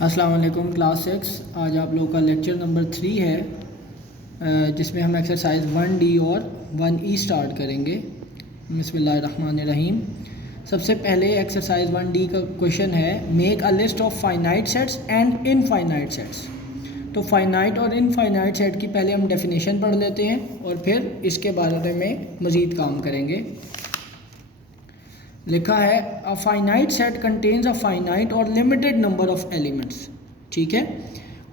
अस्सलाम वालेकुम क्लास 6। आज आप लोगों का लेक्चर नंबर 3 है जिसमें हम एक्सरसाइज 1D और 1E स्टार्ट करेंगे। बिस्मिल्लाहिर्रहमानिर्रहीम। सबसे पहले एक्सरसाइज 1D का क्वेश्चन है, make a list of finite sets and infinite sets. तो फाइनाइट और इनफाइनाइट सेट की पहले हम डेफिनेशन पढ़ लेते हैं और फिर इसके बारे में मज़ीद काम करेंगे। लिखा है अ finite set contains a finite और लिमिटेड नंबर ऑफ एलिमेंट्स। ठीक है।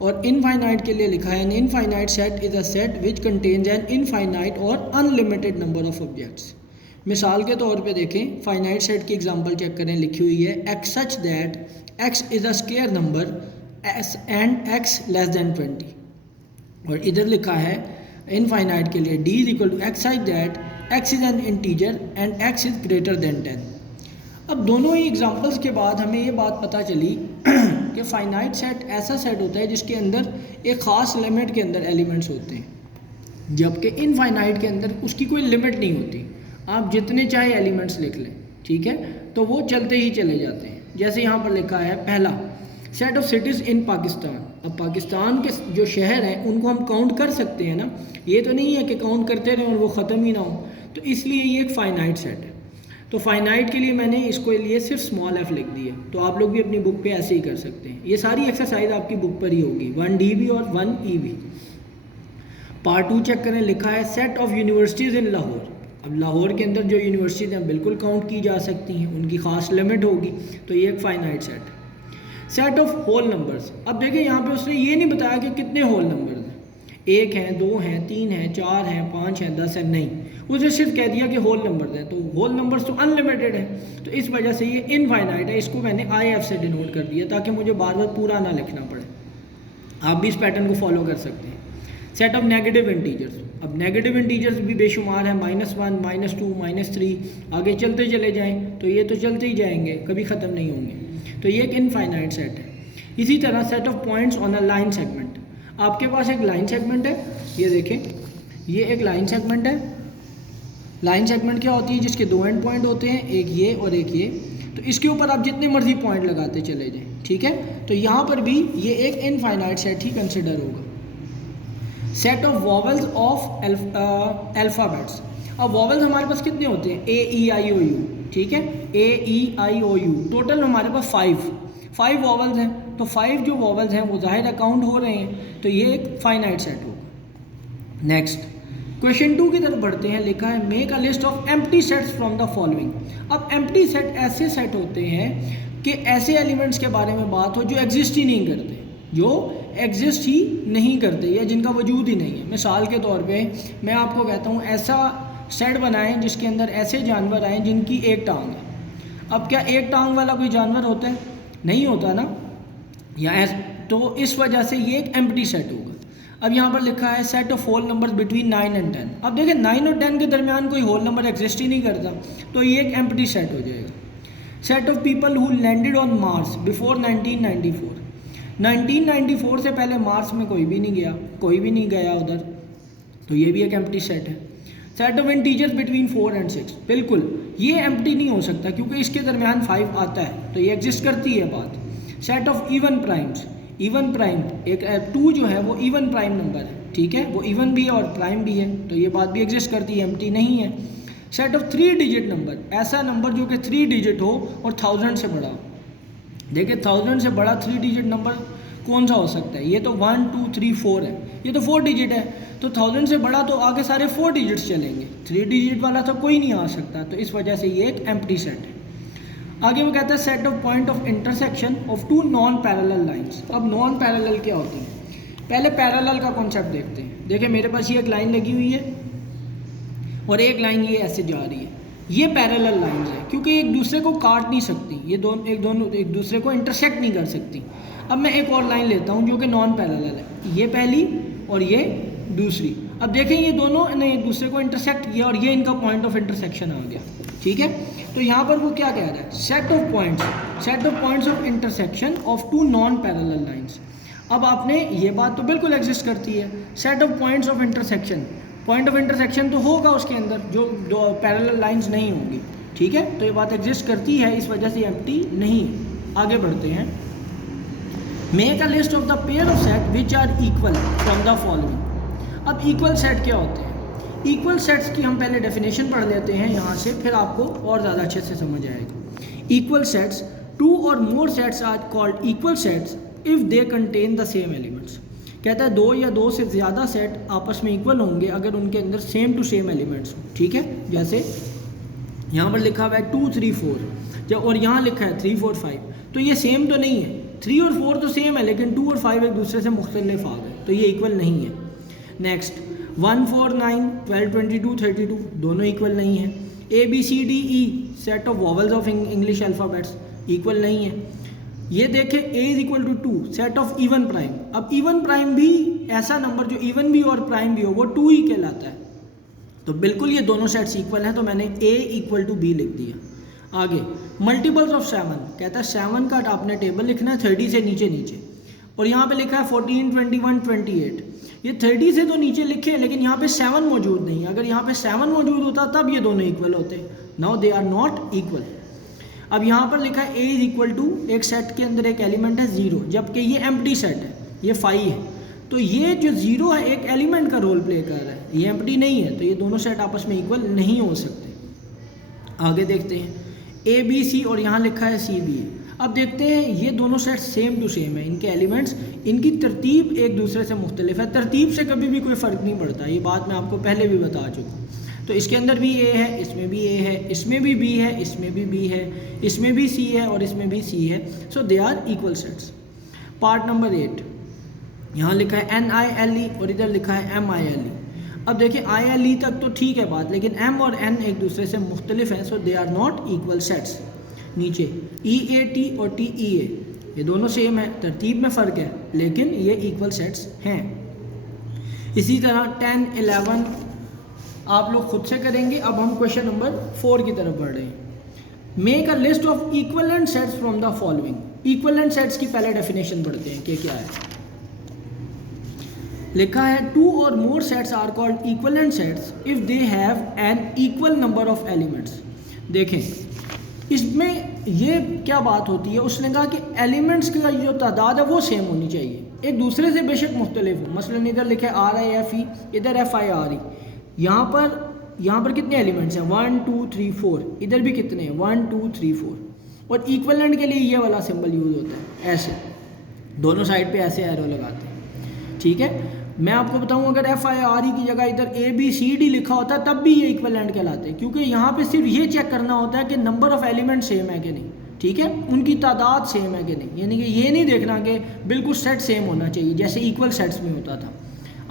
और इनफाइनाइट के लिए लिखा है N infinite set is a set which contains an infinite और अनलिमिटेड नंबर ऑफ ऑब्जेक्ट्स। मिसाल के तौर पे देखें, फाइनाइट सेट की एग्जांपल चेक करें। लिखी हुई है x such that X is a square number and x less than 20। और इधर लिखा है इनफाइनाइट के लिए D is equal to X such that X is an integer and X is greater than 10। अब दोनों ही एग्जांपल्स के बाद हमें ये बात पता चली कि फाइनाइट सेट ऐसा सेट होता है जिसके अंदर एक ख़ास लिमिट के अंदर एलिमेंट्स होते हैं, जबकि इनफाइनाइट के अंदर उसकी कोई लिमिट नहीं होती। आप जितने चाहे एलिमेंट्स लिख लें, ठीक है, तो वो चलते ही चले जाते हैं। जैसे यहाँ पर लिखा है पहला, set of cities in Pakistan. अब पाकिस्तान के जो शहर हैं उनको हम काउंट कर सकते हैं ना, ये तो नहीं है कि काउंट करते रहें और वो ख़त्म ही ना हो, तो इसलिए ये एक फ़ाइनाइट सेट है। तो फाइनाइट के लिए मैंने इसको लिए सिर्फ स्मॉल एफ लिख दिया, तो आप लोग भी अपनी बुक पे ऐसे ही कर सकते हैं। ये सारी एक्सरसाइज आपकी बुक पर ही होगी, 1D भी और 1E भी। पार्ट 2 चेक करें। लिखा है सेट ऑफ यूनिवर्सिटीज़ इन लाहौर। अब लाहौर के अंदर जो यूनिवर्सिटीज़ हैं बिल्कुल काउंट की जा सकती हैं, उनकी ख़ास लिमिट होगी, तो ये एक फाइनाइट सेट है। Set of whole numbers. अब देखिए यहाँ पे उसने ये नहीं बताया कि कितने होल नंबर्स हैं, 1 हैं, 2 हैं, 3 हैं, 4 हैं, 5 हैं, 10 हैं, नहीं, उसने सिर्फ कह दिया कि होल नंबर्स हैं। तो होल नंबर्स तो अनलिमिटेड है, तो इस वजह से ये इनफाइनाइट है। इसको मैंने IF से डिनोट कर दिया ताकि मुझे बार बार पूरा ना लिखना पड़े। आप भी इस पैटर्न को फॉलो कर सकते हैं। Set of negative integers. अब नेगेटिव इंटीजर्स भी बेशुमार हैं, -1, -2, -3, आगे चलते चले जाएँ तो ये तो चलते ही जाएंगे, कभी ख़त्म नहीं होंगे। तो ये एक इनफाइनाइट सेट है। इसी तरह set of points on a line segment. आपके पास एक लाइन सेगमेंट है, ये देखें, ये एक लाइन सेगमेंट है। लाइन सेगमेंट क्या होती है? जिसके 2 एंड पॉइंट होते हैं, एक ये और एक ये। तो इसके ऊपर आप जितने मर्जी पॉइंट लगाते चले जाएं, ठीक है। तो यहाँ पर भी ये एक इनफाइनाइट सेट ही कंसिडर होगा। Set of vowels of alphabets. अब वॉवल्स हमारे पास कितने होते हैं? AEIOU, ठीक है, AEIOU। टोटल हमारे पास 5 वॉवल्स हैं, तो 5 जो वॉवल्स हैं वो ज़ाहिर अकाउंट हो रहे हैं, तो ये एक फाइनाइट सेट होगा। नेक्स्ट क्वेश्चन 2 की तरफ बढ़ते हैं। लिखा है make a list of empty sets from the following. अब एम्प्टी सेट ऐसे सेट होते हैं कि ऐसे एलिमेंट्स के बारे में बात हो जो एग्जिस्ट ही नहीं करते, या जिनका वजूद ही नहीं है। मिसाल के तौर पे मैं आपको कहता हूँ ऐसा सेट बनाएं जिसके अंदर ऐसे जानवर आएँ जिनकी एक टांग है। अब क्या एक टांग वाला कोई जानवर होता है? नहीं होता ना, या तो इस वजह से ये एक एम्प्टी सेट होगा। अब यहाँ पर लिखा है set of whole numbers between 9 and 10। अब देखिए 9 और 10 के दरमियान कोई होल नंबर एग्जिस्ट ही नहीं करता, तो ये एक एम्प्टी सेट हो जाएगा। Set of people who landed on Mars before 1994। 1994 से पहले मार्स में कोई भी नहीं गया उधर, तो ये भी एक एम्प्टी सेट है। Set of integers between 4 and 6। बिल्कुल ये एम्प्टी नहीं हो सकता क्योंकि इसके दरमियान 5 आता है, तो ये एग्जिस्ट करती है बात। Set of even primes. Even prime, एक 2 जो है वो इवन प्राइम नंबर है, ठीक है, वो इवन भी है और प्राइम भी है, तो ये बात भी एग्जिस्ट करती है, एम्प्टी नहीं है। Set of 3 digit number. ऐसा नंबर जो कि 3 डिजिट हो और 1000 से बड़ा हो। देखिए 1000 से बड़ा 3 डिजिट नंबर कौन सा हो सकता है? ये तो 1 2 3 4 है, ये तो 4 डिजिट है, तो 1000 से बड़ा तो आगे सारे 4 डिजिट्स चलेंगे, 3 डिजिट वाला तो कोई नहीं आ सकता, तो इस वजह से ये एक एम्प्टी सेट है। आगे वो कहता है set of point of intersection of 2 non parallel lines. अब नॉन पैरेलल क्या होती है? पहले पैरेलल का कॉन्सेप्ट देखते हैं। देखिए मेरे पास ये एक लाइन लगी हुई है और एक लाइन ये ऐसे जा रही है, ये पैरेलल लाइंस है क्योंकि एक दूसरे को काट नहीं सकती, ये दोनों एक दूसरे को इंटरसेक्ट नहीं कर सकती। अब मैं एक और लाइन लेता हूँ जो कि नॉन पैरेलल है, ये पहली और ये दूसरी। अब देखें ये दोनों ने एक दूसरे को इंटरसेक्ट किया और ये इनका पॉइंट ऑफ इंटरसेक्शन आ गया, ठीक है। तो यहाँ पर वो क्या कह रहा है? Set of points of intersection of 2 non parallel lines. अब आपने ये बात तो बिल्कुल एग्जिस्ट करती है, set of points of intersection, point of intersection तो होगा उसके अंदर जो दो पैरेलल लाइंस नहीं होंगी, ठीक है, तो ये बात एग्जिस्ट करती है, इस वजह से एम्प्टी नहीं है। आगे बढ़ते हैं। Make a list of the pair of set which are equal from the following. अब इक्वल सेट क्या होते हैं? इक्वल सेट्स की हम पहले डेफिनेशन पढ़ लेते हैं यहाँ से, फिर आपको और ज़्यादा अच्छे से समझ आएगा। इक्वल सेट्स, टू और more sets are called equal sets if they contain the same elements. कहता है दो या दो से ज़्यादा सेट आपस में इक्वल होंगे अगर उनके अंदर सेम टू सेम एलिमेंट्स हो। ठीक है, जैसे यहाँ पर लिखा हुआ है 2 3 4 और यहाँ लिखा है 3 4 5, तो ये सेम तो नहीं है। 3 और 4 तो सेम है, लेकिन 2 और 5 एक दूसरे से मुख्तलिफ आ गए, तो ये इक्वल नहीं है। नेक्स्ट 1 4 9 12 22 32 दोनों इक्वल नहीं है। ABCDE set of vowels of English alphabets equal नहीं है। ये देखें A is equal to 2 set of even prime. अब इवन प्राइम भी ऐसा नंबर जो इवन भी और प्राइम भी हो वो 2 ही कहलाता है, तो बिल्कुल ये दोनों सेट्स इक्वल हैं, तो मैंने A इक्वल टू B लिख दिया। आगे मल्टीपल्स ऑफ 7, कहता है 7 का आपने टेबल लिखना है 30 से नीचे नीचे, और यहाँ पे लिखा है 14 21 28। ये 30 से तो नीचे लिखे हैं, लेकिन यहाँ पे 7 मौजूद नहीं है। अगर यहाँ पे 7 मौजूद होता तब ये दोनों इक्वल होते। Now they are not equal. अब यहाँ पर लिखा है A इज इक्वल टू, एक सेट के अंदर एक एलिमेंट है 0, जबकि ये एम्प्टी सेट है, ये 5 है, तो ये जो 0 है एक एलिमेंट का रोल प्ले कर रहा है, ये एम्प्टी नहीं है, तो ये दोनों सेट आपस में इक्वल नहीं हो सकते। आगे देखते हैं ABC और यहाँ लिखा है CB। अब देखते हैं ये दोनों सेट सेम टू सेम है, इनके एलिमेंट्स, इनकी तरतीब एक दूसरे से मुख्तलिफ है। तरतीब से कभी भी कोई फ़र्क नहीं पड़ता, ये बात मैं आपको पहले भी बता चुका हूँ। तो इसके अंदर भी A है, इसमें भी A है, इसमें भी B है, इसमें भी B है, इसमें भी C है और इसमें भी C है। So they are equal sets. Part number 8, यहाँ लिखा है NILE और इधर लिखा है MILE। अब देखिए ILE तक तो ठीक है बात, लेकिन M और N एक दूसरे से मुख्तलिफ हैं, so they are not equal sets. नीचे EAT और TEA ये दोनों सेम है, तरतीब में फ़र्क है, लेकिन ये इक्वल सेट्स हैं। इसी तरह 10 11 आप लोग खुद से करेंगे। अब हम क्वेश्चन नंबर 4 की तरफ बढ़ रहे हैं। Make a list of equivalent sets from the following. Equivalent sets की पहले डेफिनेशन पढ़ते हैं कि क्या है। लिखा है 2 और more sets are called equivalent sets if they have an equal number of elements. देखें इसमें ये क्या बात होती है, उसने कहा कि एलिमेंट्स की जो तादाद है वो सेम होनी चाहिए, एक दूसरे से बेशक मुख्तलिफ हो। मसलन इधर लिखे RIFE, इधर FIRE। यहाँ पर कितने एलिमेंट्स हैं 1 2 3 4, इधर भी कितने हैं 1 2 3 4। और इक्वलेंट के लिए ये वाला सिंबल यूज़ होता है, ऐसे दोनों साइड पे ऐसे एरो लगाते हैं। ठीक है, मैं आपको बताऊं अगर FIRE की जगह इधर ABCD लिखा होता है तब भी ये इक्वलेंट कहलाते हैं, क्योंकि यहाँ पे सिर्फ ये चेक करना होता है कि नंबर ऑफ़ एलिमेंट सेम है कि नहीं। ठीक है, उनकी तादाद सेम है कि नहीं, यानी कि ये नहीं देखना कि बिल्कुल सेट सेम होना चाहिए जैसे इक्वल सेट्स में होता था।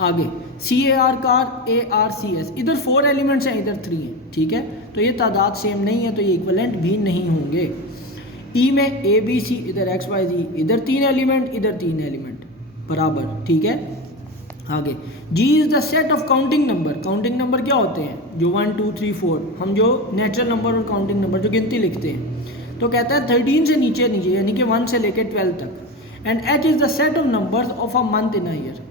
आगे CAR कार ARCS, इधर 4 एलिमेंट्स हैं, इधर 3 हैं। ठीक है, तो ये तादाद सेम नहीं है, तो ये इक्वलेंट भी नहीं होंगे। E में ABC, इधर XYZ, इधर 3 एलिमेंट, इधर 3 एलिमेंट बराबर। ठीक है, आगे G is the set of counting number. Counting number क्या होते हैं, जो 1 2 3 4, हम जो नेचुरल नंबर और काउंटिंग नंबर जो गिनती लिखते हैं, तो कहता है 13 से नीचे नीचे, यानी कि 1 से लेकर 12 तक। And H is the set of numbers of a month in a year.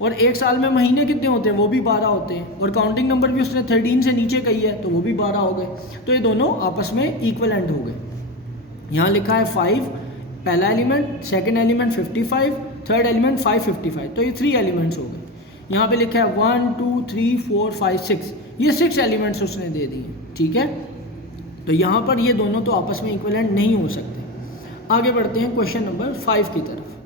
और एक साल में महीने कितने होते हैं, वो भी 12 होते हैं, और काउंटिंग नंबर भी उसने 13 से नीचे कही है, तो वो भी 12 हो गए। तो ये दोनों आपस में इक्वलेंट हो गए। यहाँ लिखा है 5 पहला element, second element 55, third element 555, तो ये 3 एलिमेंट्स हो गए। यहाँ पे लिखा है 1 2 3 4 5 6, ये 6 एलिमेंट्स उसने दे दिए। ठीक है, तो यहाँ पर ये दोनों तो आपस में इक्वलेंट नहीं हो सकते। आगे बढ़ते हैं क्वेश्चन नंबर 5 की तरफ।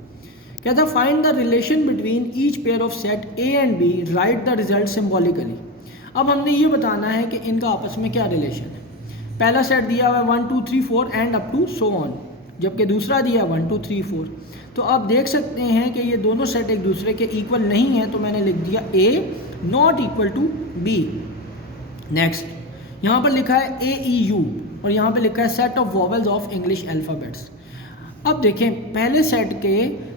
कहता है find the relation between each pair of set A and B, right the result symbolically. अब हमने ये बताना है कि इनका आपस में क्या रिलेशन है। पहला सेट दिया हुआ है 1 2 3 4 and up to so on, जबकि दूसरा दिया 1 2 3 4। तो आप देख सकते हैं कि ये दोनों सेट एक दूसरे के इक्वल नहीं है, तो मैंने लिख दिया A not equal to B। Next यहाँ पर लिखा है AEU और यहाँ पे लिखा है set of vowels of English alphabets. अब देखें पहले सेट के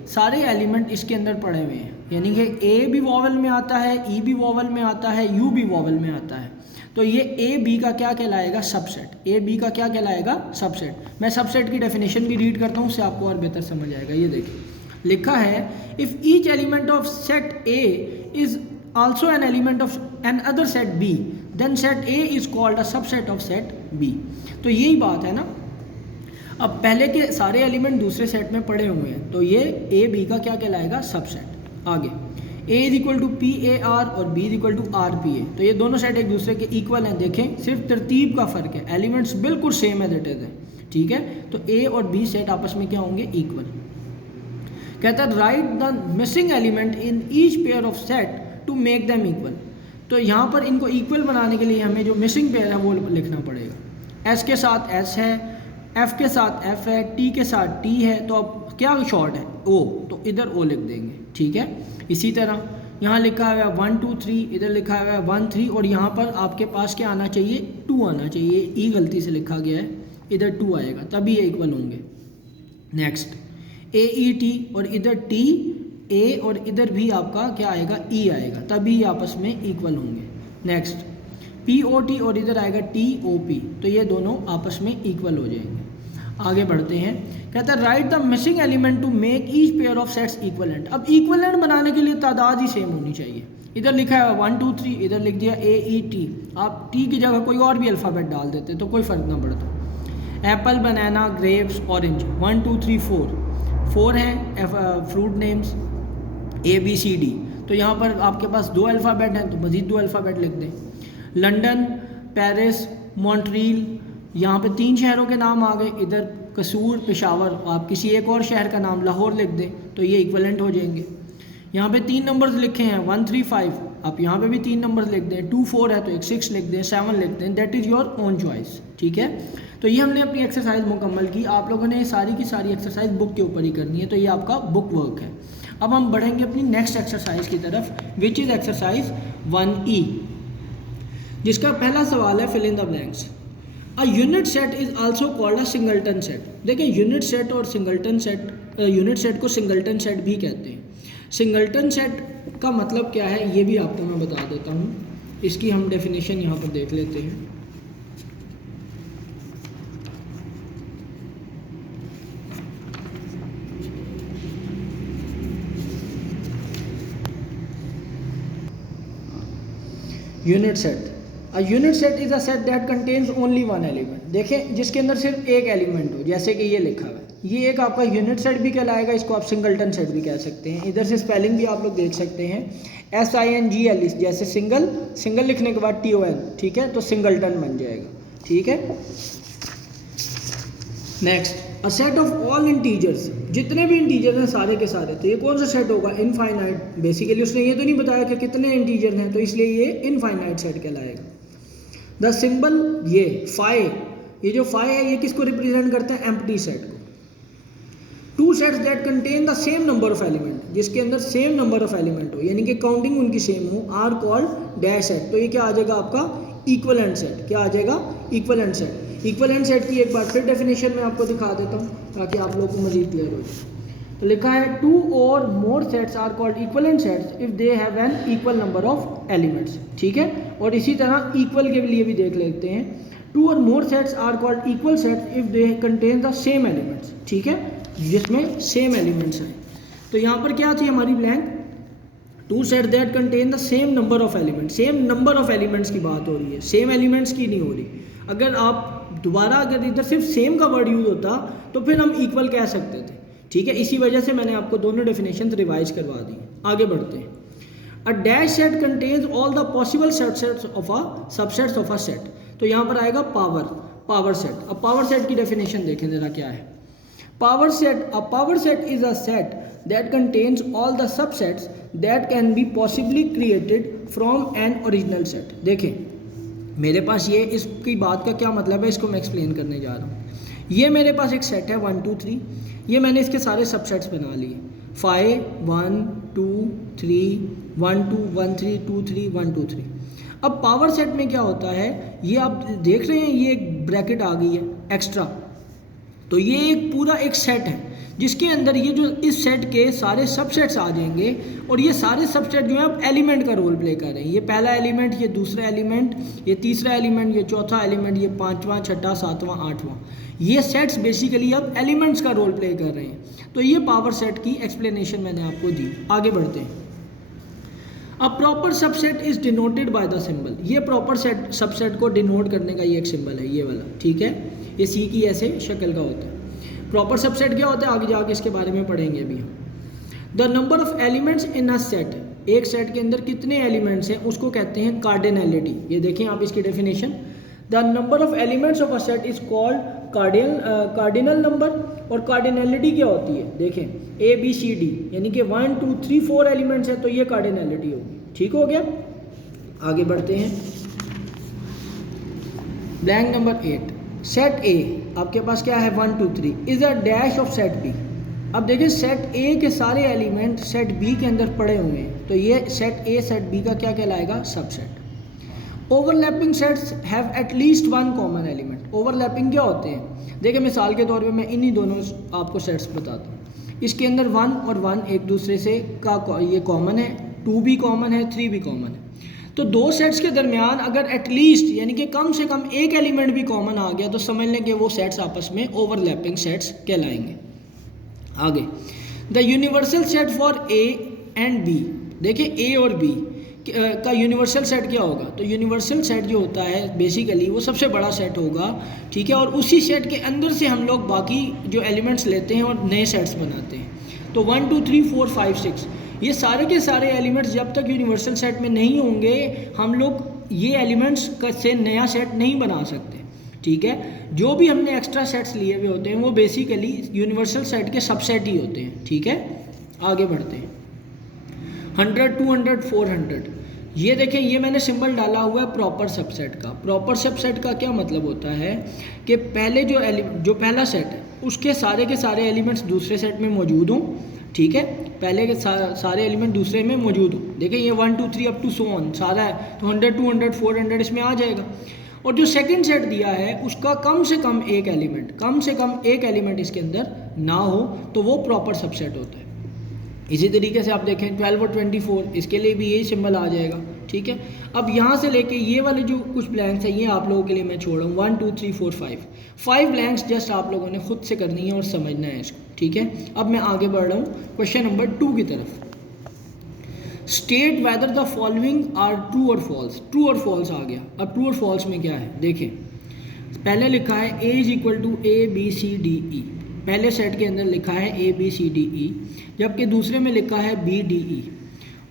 सारे एलिमेंट इसके अंदर पड़े हुए हैं, यानी कि A भी वॉवल में आता है, E भी वॉवल में आता है, U भी वॉवल में आता है। तो ये A B का क्या कहलाएगा, सबसेट। A B का क्या कहलाएगा, सबसेट। मैं सबसेट की डेफिनेशन भी रीड करता हूँ, उससे आपको और बेहतर समझ आएगा। ये देखिए लिखा है if each element of set A is also an element of another set B, then set A is called a subset of set B। तो यही बात है ना। अब पहले के सारे एलिमेंट दूसरे सेट में पड़े हुए हैं, तो ये ए बी का क्या कहलाएगा, सबसेट। आगे A is equal to P A R और B is equal to R P A, तो ये दोनों सेट एक दूसरे के इक्वल हैं। देखें सिर्फ तरतीब का फ़र्क है, एलिमेंट्स बिल्कुल सेम एज इट इज़ है, ठीक है। तो ए और बी सेट आपस में क्या होंगे, इक्वल। कहता है right the missing element in each pair of set to make them equal. तो यहाँ पर इनको इक्वल बनाने के लिए हमें जो मिसिंग पेयर है वो लिखना पड़ेगा। एस के साथ एस है, एफ के साथ एफ है, टी के साथ टी है, तो अब क्या शॉर्ट है, ओ, तो इधर ओ लिख देंगे, ठीक है। इसी तरह यहाँ लिखा हुआ है 1 2 3, इधर लिखा हुआ है 1 3, और यहाँ पर आपके पास क्या आना चाहिए, 2 आना चाहिए। ई गलती से लिखा गया है, इधर 2 आएगा, तभी ये इक्वल होंगे। नेक्स्ट ए ई टी, और इधर टी ए, और इधर भी आपका क्या आएगा, ई आएगा, तभी आपस में इक्वल होंगे। नेक्स्ट पी ओ टी, और इधर आएगा टी ओ पी, तो ये दोनों आपस में इक्वल हो जाएंगे। आगे बढ़ते हैं, कहता है right the missing element to make each pair of sets equivalent. अब इक्वलेंट बनाने के लिए तादाद ही सेम होनी चाहिए। इधर लिखा है 1 2 3, इधर लिख दिया ए ई टी, आप टी की जगह कोई और भी अल्फ़ाबेट डाल देते तो कोई फ़र्क ना पड़ता। एप्पल, बनाना, ग्रेप्स, ऑरेंज, 1 2 3 4 हैं fruit names A B C D, तो यहाँ पर आपके पास 2 अल्फ़ाबेट हैं तो मज़ीद 2 अल्फ़ाबेट लिख दें। लंदन, पेरिस, मॉन्ट्रियल, यहाँ पे 3 शहरों के नाम आ गए। इधर कसूर, पेशावर, आप किसी एक और शहर का नाम लाहौर लिख दें तो ये इक्वलेंट हो जाएंगे। यहाँ पे 3 नंबर्स लिखे हैं 1 3 5, आप यहाँ पे भी 3 नंबर्स लिख दें। 2 4 है तो एक 6 लिख दें, 7 लिख दें, that is your own choice, ठीक है। तो ये हमने अपनी एक्सरसाइज मुकम्मल की। आप लोगों ने सारी की सारी एक्सरसाइज बुक के ऊपर ही करनी है, तो ये आपका बुक वर्क है। अब हम बढ़ेंगे अपनी नेक्स्ट एक्सरसाइज की तरफ, विच इज़ एक्सरसाइज 1E, जिसका पहला सवाल है fill in the blanks. A unit set is also called a singleton set. देखें यूनिट सेट और सिंगल्टन सेट, यूनिट सेट को सिंगल्टन सेट भी कहते हैं। सिंगल्टन सेट का मतलब क्या है ये भी आपको मैं बता देता हूँ। इसकी हम डेफिनेशन यहाँ पर देख लेते हैं। Unit set, a unit set is a set that contains only one element. देखें जिसके अंदर सिर्फ एक एलिमेंट हो, जैसे कि ये लिखा हुआ है, ये एक आपका यूनिट सेट भी कहलाएगा, इसको आप सिंगल्टन सेट भी कह सकते हैं। इधर से स्पेलिंग भी आप लोग देख सकते हैं, SINGL, जैसे सिंगल, सिंगल लिखने के बाद TON, ठीक है, तो सिंगल्टन बन जाएगा, ठीक है। Next, a set of all integers, जितने भी इंटीजर हैं सारे के सारे, तो ये कौन सा सेट होगा, इनफाइनाइट। बेसिकली उसने ये तो नहीं बताया कि कितने इंटीजर हैं, तो इसलिए ये इनफाइनाइट सेट कहलाएगा। द सिंबल ये फाई, ये जो फाई है ये किसको रिप्रेजेंट करता है, एम्प्टी सेट को। 2 sets that contain the same number of element, जिसके अंदर सेम नंबर ऑफ एलिमेंट हो, यानी कि काउंटिंग उनकी सेम हो, आर कॉल्ड डैश सेट। तो ये क्या आ जाएगा आपका इक्वलेंट सेट, क्या आ जाएगा इक्वलेंट सेट। इक्वलेंट सेट की एक बार फिर डेफिनेशन में आपको दिखा देता हूँ ताकि आप लोगों को मजीद क्लियर हो जाए। तो लिखा है 2 or more sets are called equivalent sets if they have an equal number of elements, ठीक है। और इसी तरह इक्वल के लिए भी देख लेते हैं, 2 or more sets are called equal sets if they contain the same elements, ठीक है, जिसमें सेम एलिमेंट्स हैं। तो यहाँ पर क्या थी हमारी blank, 2 set that contain the same number of elements. Same number of elements की बात हो रही है, सेम एलिमेंट्स की नहीं हो रही। अगर आप दोबारा अगर इधर सिर्फ सेम का वर्ड यूज होता तो फिर हम इक्वल कह सकते थे, ठीक है। इसी वजह से मैंने आपको दोनों डेफिनेशन रिवाइज करवा दी। आगे बढ़ते हैं। A dash set contains all the possible subsets of a set. तो यहाँ पर आएगा पावर सेट। अब पावर सेट की डेफिनेशन देखें जरा क्या है। Power set is a set that contains all the subsets that can be possibly created from an original set. देखें मेरे पास ये, इसकी बात का क्या मतलब है इसको मैं एक्सप्लेन करने जा रहा हूँ। ये मेरे पास एक सेट है 1 2 3, ये मैंने इसके सारे सबसेट्स बना लिए, 5 1 2 3 1 2 1 3 2 3 1 2 3। अब पावर सेट में क्या होता है, ये आप देख रहे हैं ये एक ब्रैकेट आ गई है एक्स्ट्रा, तो ये एक पूरा एक सेट है जिसके अंदर ये जो इस सेट के सारे सबसेट्स आ जाएंगे, और ये सारे सबसेट जो है अब एलिमेंट का रोल प्ले कर रहे हैं। ये पहला एलिमेंट, ये दूसरा एलिमेंट, ये तीसरा एलिमेंट, ये चौथा एलिमेंट, ये 5वां 6वां 7वां 8वां, ये सेट्स बेसिकली अब एलिमेंट्स का रोल प्ले कर रहे हैं। तो ये पावर सेट की एक्सप्लेनेशन मैंने आपको दी। आगे बढ़ते हैं। A proper subset is denoted by the symbol. ये प्रॉपर सबसेट को डिनोट करने का ये एक सिंबल है, ये वाला, ठीक है। ये सी की ऐसे शक्ल का होता है। प्रॉपर सबसेट क्या होता है आगे जाके इसके बारे में पढ़ेंगे अभी हम। The number of elements in a set, एक सेट के अंदर कितने एलिमेंट्स हैं उसको कहते हैं कार्डिनैलिटी। ये देखें आप इसकी definition, the number of elements of a set is called cardinal number. और कार्डिनैलिटी क्या होती है, देखें ए बी सी डी यानी कि 1 2 3 4 एलिमेंट्स हैं तो ये कार्डिनैलिटी होगी। ठीक हो गया, आगे बढ़ते हैं। ब्लैंक नंबर 8, सेट ए आपके पास क्या है 1 2 3 is a dash of set B. अब देखिए सेट ए के सारे एलिमेंट सेट बी के अंदर पड़े हुए हैं तो ये सेट ए सेट बी का क्या कहलाएगा, subset. Overlapping sets have at least one common element. Overlapping क्या होते हैं, देखिए मिसाल के तौर पे मैं इन्हीं दोनों आपको सेट्स बताता हूँ। इसके अंदर 1 और 1 एक दूसरे से का ये कॉमन है, 2 भी कॉमन है, 3 भी कॉमन है। तो दो सेट्स के दरमियान अगर एटलीस्ट यानी कि कम से कम एक एलिमेंट भी कॉमन आ गया तो समझ लें कि वो सेट्स आपस में ओवरलैपिंग सेट्स कहलाएंगे। आगे, the universal set for A and B. देखिए ए और बी का यूनिवर्सल सेट क्या होगा, तो यूनिवर्सल सेट जो होता है बेसिकली वो सबसे बड़ा सेट होगा, ठीक है। और उसी सेट के अंदर से हम लोग बाकी जो एलिमेंट्स लेते हैं और नए सेट्स बनाते हैं। तो 1 2 3 4 5 6 ये सारे के सारे एलिमेंट्स जब तक यूनिवर्सल सेट में नहीं होंगे हम लोग ये एलिमेंट्स से नया सेट नहीं बना सकते, ठीक है। जो भी हमने एक्स्ट्रा सेट्स लिए हुए होते हैं वो बेसिकली यूनिवर्सल सेट के सबसेट ही होते हैं, ठीक है। आगे बढ़ते हैं। 100 200 400 ये देखें, ये मैंने सिंबल डाला हुआ है प्रॉपर सबसेट का। प्रॉपर सबसेट का क्या मतलब होता है कि पहले जो पहला सेट है उसके सारे एलिमेंट्स दूसरे सेट में मौजूद हों, ठीक है। पहले के सारे एलिमेंट दूसरे में मौजूद हो। देखिए ये 1 2 3 अप टू सो ऑन सारा है तो 100 200 400 इसमें आ जाएगा। और जो सेकंड सेट दिया है उसका कम से कम एक एलिमेंट इसके अंदर ना हो तो वो प्रॉपर सबसेट होता है। इसी तरीके से आप देखें 12 और 24 इसके लिए भी यही सिंबल आ जाएगा, ठीक है। अब यहाँ से लेके ये वाले जो कुछ ब्लैंक्स हैं ये आप लोगों के लिए मैं छोड़ रहा हूँ। 1 2 3 4 5 ब्लैंक्स जस्ट आप लोगों ने खुद से करनी है और समझना है इसको, ठीक है। अब मैं आगे बढ़ रहा हूँ क्वेश्चन नंबर 2 की तरफ। State whether the following are true और फॉल्स। ट्रू और फॉल्स आ गया। अब ट्रू और फॉल्स में क्या है, देखें पहले लिखा है A is equal to ABCDE। पहले सेट के अंदर लिखा है ABCDE, जबकि दूसरे में लिखा है BDE।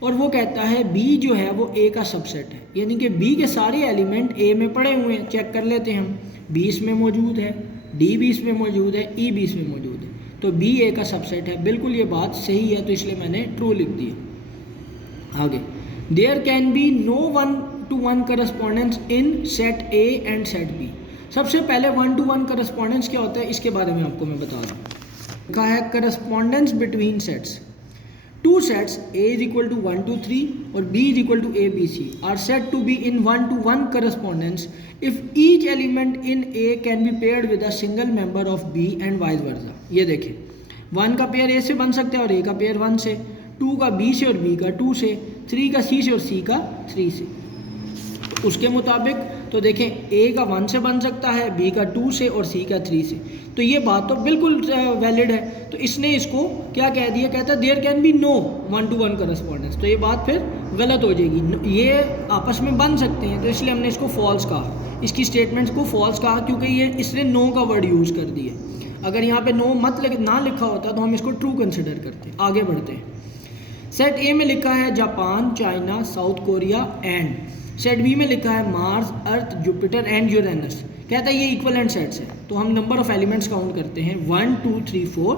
और वो कहता है B जो है वो A का सबसेट है, यानी कि B के सारे एलिमेंट A में पड़े हुए हैं। चेक कर लेते हैं हम, B इसमें मौजूद है, D भी इसमें मौजूद है, E भी इसमें मौजूद है, तो B A का सबसेट है। बिल्कुल ये बात सही है तो इसलिए मैंने ट्रू लिख दिया। आगे, there can be no 1-to-1 correspondence in set A and set B। सबसे पहले 1-to-1 करस्पॉन्डेंस क्या होता है इसके बारे में आपको मैं बता दूँ। लिखा है correspondence between sets. Two sets A is equal to 1 2 3 और B is equal to ABC are sets to be in 1-to-1 correspondence if each element in A can be paired with a single member of B and vice versa. ये देखें 1 का pair A से बन सकता है और A का pair 1 से, 2 का B से और B का 2 से, 3 का C से और C का 3 से। उसके मुताबिक तो देखें A का 1 से बन सकता है, B का 2 से और C का 3 से। तो ये बात तो बिल्कुल वैलिड है। तो इसने इसको क्या कह दिया, कहता है there can be no 1-to-1 correspondence. तो ये बात फिर गलत हो जाएगी, ये आपस में बन सकते हैं तो इसलिए हमने इसको फॉल्स कहा, इसकी स्टेटमेंट्स को फॉल्स कहा क्योंकि ये इसने नो का वर्ड यूज़ कर दिया। अगर यहाँ पे नो ना लिखा होता तो हम इसको ट्रू कंसिडर करते। आगे बढ़ते हैं। सेट ए में लिखा है Japan, China, South Korea and. Set B में लिखा है Mars, Earth, Jupiter and Uranus. कहता है ये इक्वलेंट सेट्स है तो हम नंबर ऑफ एलिमेंट्स काउंट करते हैं 1 2 3 4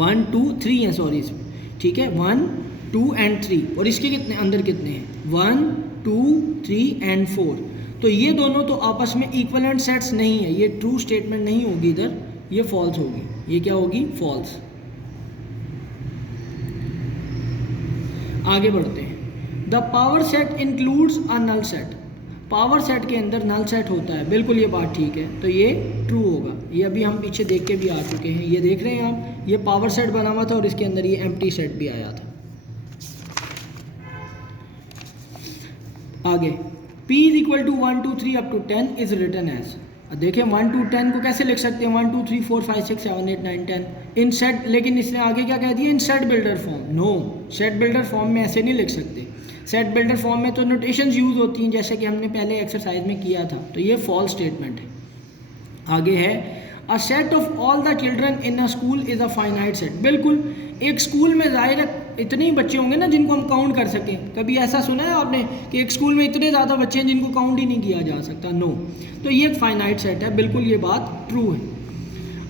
1 2 3 हैं सॉरी इसमें, ठीक है 1 2 एंड 3 और इसके कितने अंदर कितने हैं 1 2 3 एंड 4। तो ये दोनों तो आपस में इक्वलेंट सेट्स नहीं है, ये ट्रू स्टेटमेंट नहीं होगी इधर, ये फॉल्स होगी। ये क्या होगी, फॉल्स। आगे बढ़ते हैं। The power set includes a null set. Power set के अंदर नल सेट होता है, बिल्कुल ये बात ठीक है तो ये ट्रू होगा। ये अभी हम पीछे देख के भी आ चुके हैं, ये देख रहे हैं आप, ये पावर सेट बना हुआ था और इसके अंदर ये एम्प्टी सेट भी आया था। आगे, P is equal to 1 2 3 up to 10 is written as. देखें 1 to 10 को कैसे लिख सकते हैं 1 2 3 4 5 6 7 8 9 10 इन सेट, लेकिन इसने आगे क्या कह दिया in set builder form. No, set builder form में ऐसे नहीं लिख सकते। सेट बिल्डर फॉर्म में तो नोटेशंस यूज़ होती हैं जैसे कि हमने पहले एक्सरसाइज में किया था, तो ये फॉल्स स्टेटमेंट है। आगे है a set of all the children in a school is a finite set. बिल्कुल, एक स्कूल में ज़ाहिर इतने ही बच्चे होंगे ना जिनको हम काउंट कर सकें। कभी ऐसा सुना है आपने कि एक स्कूल में इतने ज़्यादा बच्चे हैं जिनको काउंट ही नहीं किया जा सकता? नो। तो ये एक फाइनाइट सेट है, बिल्कुल ये बात ट्रू है।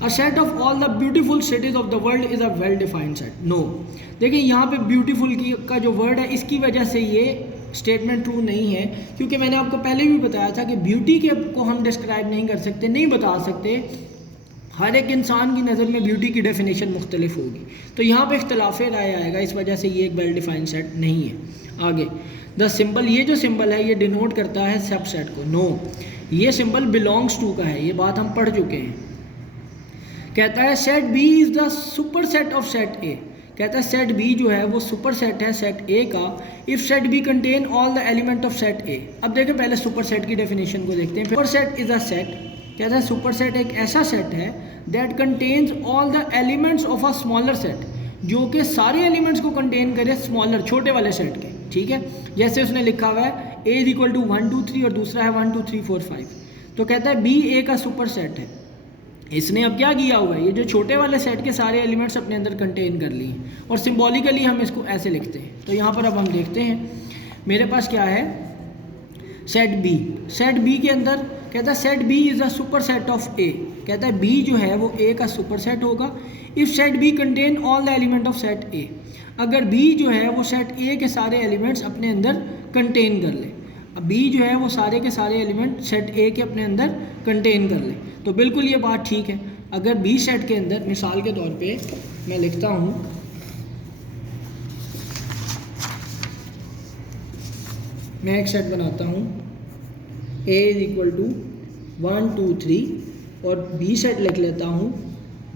A set of all the beautiful cities of the world is a well defined set. No. देखिए यहाँ पे ब्यूटीफुल की का जो वर्ड है इसकी वजह से ये स्टेटमेंट ट्रू नहीं है, क्योंकि मैंने आपको पहले भी बताया था कि ब्यूटी के को हम डिस्क्राइब नहीं कर सकते, नहीं बता सकते। हर एक इंसान की नज़र में ब्यूटी की डेफिनेशन मुख्तलिफ होगी, तो यहाँ पे इख्तलाफ राय आएगा, इस वजह से ये एक वेल डिफाइंड सेट नहीं है। आगे द सिंबल, ये जो सिंबल है ये डिनोट करता है सब सेट को। नो, ये सिंबल बिलोंग्स टू का है, ये बात हम पढ़ चुके हैं। कहता है set B is the super set of set A. कहता है सेट बी जो है वो सुपर सेट है सेट ए का if set B contain all the element of set A. अब देखें पहले सुपर सेट की डेफिनेशन को देखते हैं। Super set is a set, कहता है सुपर सेट एक ऐसा सेट है that contains all the elements of a smaller set, जो कि सारे एलिमेंट्स को कंटेन करे स्मॉलर छोटे वाले सेट के। ठीक है, जैसे उसने लिखा हुआ है ए इज इक्वल टू 1 2 3 और दूसरा है 1 2 3 4 5, तो कहता है बी ए का सुपर सेट है। इसने अब क्या किया हुआ है, ये जो छोटे वाले सेट के सारे एलिमेंट्स अपने अंदर कंटेन कर लिए और सिंबॉलिकली हम इसको ऐसे लिखते हैं। तो यहाँ पर अब हम देखते हैं मेरे पास क्या है, सेट बी। सेट बी के अंदर कहता है set B is a super set of A. कहता है बी जो है वो ए का सुपर सेट होगा if set B contain all the element of set A, अगर बी जो है वो सेट ए के सारे एलिमेंट्स अपने अंदर कंटेन कर ले। अब बी जो है वो सारे के सारे एलिमेंट सेट ए के अपने अंदर कंटेन कर ले, तो बिल्कुल ये बात ठीक है। अगर बी सेट के अंदर मिसाल के तौर पे मैं लिखता हूँ, मैं एक सेट बनाता हूँ ए इज इक्वल टू 1 2 3 और बी सेट लिख लेता हूँ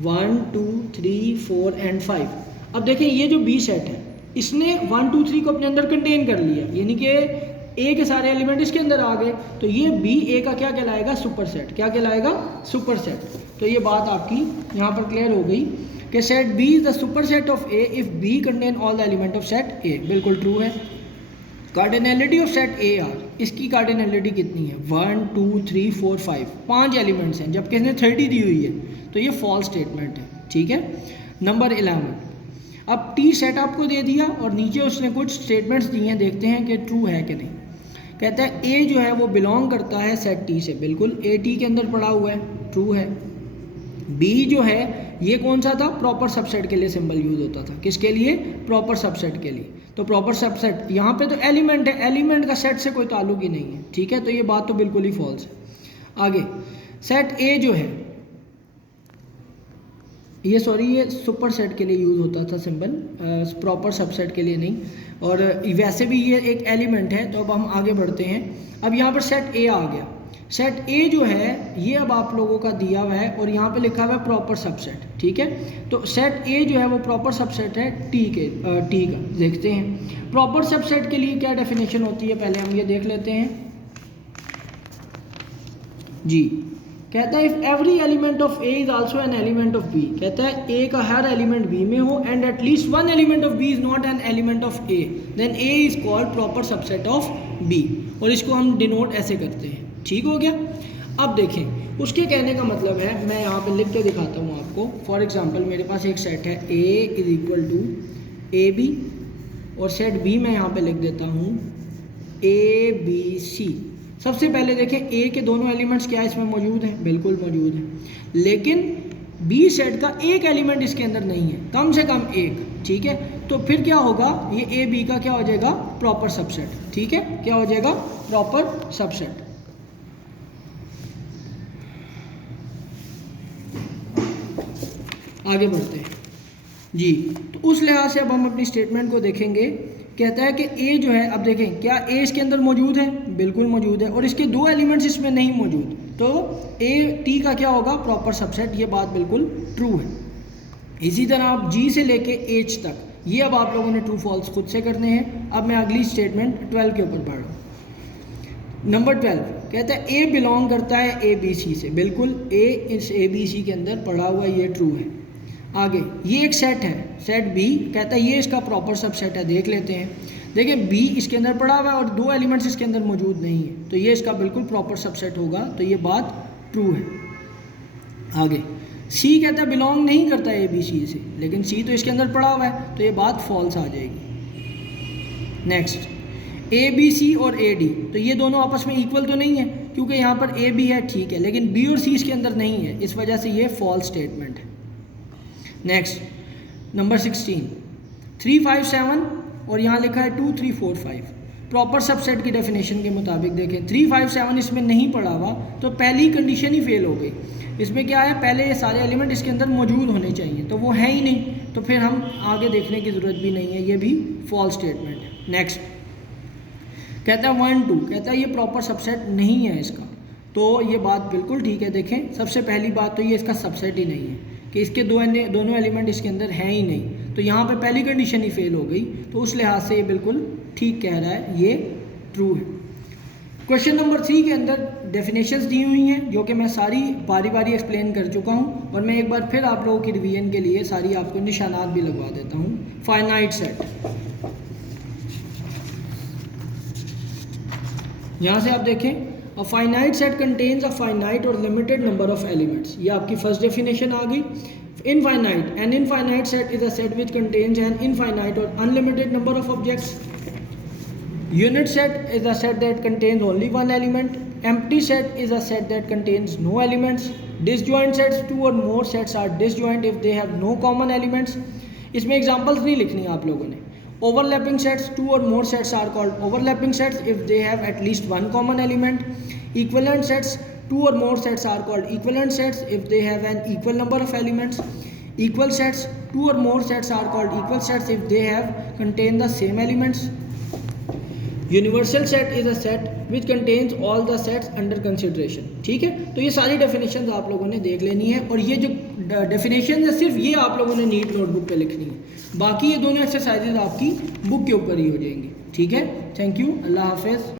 1 2 3 4 एंड 5। अब देखें ये जो बी सेट है इसने 1 2 3 को अपने अंदर कंटेन कर लिया, यानी कि ए के सारे एलिमेंट इसके अंदर आ गए, तो ये बी ए का क्या कहलाएगा, सुपर सेट। क्या कहलाएगा, सुपर सेट। तो ये बात आपकी यहाँ पर क्लियर हो गई कि set B is the super set of A if B contain all the element of set A. बिल्कुल ट्रू है। Cardinality of set A are, इसकी कार्डिनैलिटी कितनी है, 1 2 3 4 5, 5 एलिमेंट्स हैं, जबकि इसने 30 दी हुई है, तो ये फॉल्स स्टेटमेंट है। ठीक है। नंबर 11, अब टी सेट आपको दे दिया और नीचे उसने कुछ स्टेटमेंट्स दिए हैं, देखते हैं कि ट्रू है कि नहीं। कहता है ए जो है वो बिलोंग करता है सेट टी से, बिल्कुल ए टी के अंदर पड़ा हुआ है, ट्रू है। बी जो है ये कौन सा था, प्रॉपर सबसेट के लिए सिंबल यूज होता था, किसके लिए, प्रॉपर सबसेट के लिए। तो प्रॉपर सबसेट यहाँ पे तो एलिमेंट है, एलिमेंट का सेट से कोई ताल्लुक ही नहीं है। ठीक है, तो ये बात तो बिल्कुल ही फॉल्स है। आगे सेट ए जो है ये ये सुपर सेट के लिए यूज़ होता था सिंबल, प्रॉपर सबसेट के लिए नहीं, और वैसे भी ये एक एलिमेंट है। तो अब हम आगे बढ़ते हैं। अब यहाँ पर सेट ए आ गया। सेट ए जो है ये अब आप लोगों का दिया हुआ है और यहाँ पे लिखा हुआ है प्रॉपर सबसेट। ठीक है, तो सेट ए जो है वो प्रॉपर सबसेट है टी का। देखते हैं प्रॉपर सबसेट के लिए क्या डेफिनेशन होती है, पहले हम ये देख लेते हैं जी। कहता है if every element of A is also an element of B, कहता है ए का हर एलिमेंट बी में हो and at least one element of B is not an element of A, then A is called proper subset of B, और इसको हम denote ऐसे करते हैं। ठीक हो गया। अब देखें उसके कहने का मतलब है, मैं यहाँ पे लिख के दिखाता हूँ आपको। फॉर एग्जांपल मेरे पास एक सेट है A is equal to A B और सेट बी मैं यहाँ पे लिख देता हूँ ए बी सी। सबसे पहले देखें ए के दोनों एलिमेंट्स क्या इसमें मौजूद हैं, बिल्कुल मौजूद हैं, लेकिन बी सेट का एक एलिमेंट इसके अंदर नहीं है, कम से कम एक। ठीक है, तो फिर क्या होगा, ये ए बी का क्या हो जाएगा, प्रॉपर सबसेट। ठीक है, क्या हो जाएगा, प्रॉपर सबसेट। आगे बढ़ते हैं जी। तो उस लिहाज से अब हम अपनी स्टेटमेंट को देखेंगे। कहता है कि ए जो है, अब देखें क्या ए इसके अंदर मौजूद है, बिल्कुल मौजूद है, और इसके दो एलिमेंट्स इसमें नहीं मौजूद, तो ए टी का क्या होगा, प्रॉपर सबसेट। ये बात बिल्कुल ट्रू है। इसी तरह आप जी से लेके एच तक, ये अब आप लोगों ने ट्रू फॉल्स खुद से करने हैं। अब मैं अगली स्टेटमेंट 12 के ऊपर बढ़ रहा हूँ। नंबर 12 कहता है ए बिलोंग करता है ए बी सी से, बिल्कुल ए इस ए बी सी के अंदर पड़ा हुआ, ये ट्रू है। आगे ये एक सेट है, सेट बी, कहता है ये इसका प्रॉपर सबसेट है। देख लेते हैं, देखिए बी इसके अंदर पड़ा हुआ है और दो एलिमेंट्स इसके अंदर मौजूद नहीं है, तो ये इसका बिल्कुल प्रॉपर सबसेट होगा, तो ये बात ट्रू है। आगे सी कहता है बिलोंग नहीं करता ए बी सी से, लेकिन सी तो इसके अंदर पड़ा हुआ है, तो ये बात फॉल्स आ जाएगी। नेक्स्ट ए बी सी और ए डी, तो ये दोनों आपस में इक्वल तो नहीं है, क्योंकि यहाँ पर ए बी है ठीक है, लेकिन बी और सी इसके अंदर नहीं है, इस वजह से ये फॉल्स स्टेटमेंट है। नेक्स्ट नंबर 16, 3 5 7 और यहाँ लिखा है 2 3 4 5। प्रॉपर सबसेट की डेफिनेशन के मुताबिक देखें 3 5 7 इसमें नहीं पड़ा हुआ, तो पहली कंडीशन ही फेल हो गई। इसमें क्या है, पहले ये सारे एलिमेंट इसके अंदर मौजूद होने चाहिए, तो वो है ही नहीं, तो फिर हम आगे देखने की ज़रूरत भी नहीं है, ये भी फॉल्स स्टेटमेंट है। नेक्स्ट कहता है 1 2, कहता है ये प्रॉपर सबसेट नहीं है इसका, तो ये बात बिल्कुल ठीक है। देखें सबसे पहली बात तो ये इसका सबसेट ही नहीं है कि इसके दोनों एलिमेंट इसके अंदर हैं ही नहीं, तो यहाँ पे पहली कंडीशन ही फेल हो गई, तो उस लिहाज से ये बिल्कुल ठीक कह रहा है, ये ट्रू है। क्वेश्चन नंबर 3 के अंदर डेफिनेशंस दी हुई हैं जो कि मैं सारी बारी बारी एक्सप्लेन कर चुका हूँ, और मैं एक बार फिर आप लोगों की रिवीजन के लिए सारी आपको निशानात भी लगवा देता हूँ। फाइनाइट सेट, यहाँ से आप देखें a finite set contains a finite और लिमिटेड नंबर ऑफ एलिमेंट्स, ये आपकी फर्स्ट डेफिनेशन आ गई। Infinite, an infinite set is a set which contains an infinite और unlimited number of objects. Unit set is a set that contains only one element. Empty set is a set that contains no elements. Disjoint sets, 2 or more sets are disjoint if they have no common elements. इसमें examples नहीं लिखनी आप लोगों ने। Overlapping sets, 2 or more sets are called overlapping sets if they have at least one common element. Equivalent sets, 2 or more sets are called equivalent sets if they have an equal number of elements. Equal sets, 2 or more sets are called equal sets if they have contain the same elements. Universal set is a set which contains all the sets under consideration. ठीक है, तो ये सारी definition आप लोगों ने देख लेनी है, और ये जो डेफिनेशन है सिर्फ ये आप लोगों ने नीट नोटबुक पे लिखनी है, बाकी ये दोनों एक्सरसाइजेज आपकी बुक के ऊपर ही हो जाएंगी। ठीक है, थैंक यू, अल्लाह हाफिज़।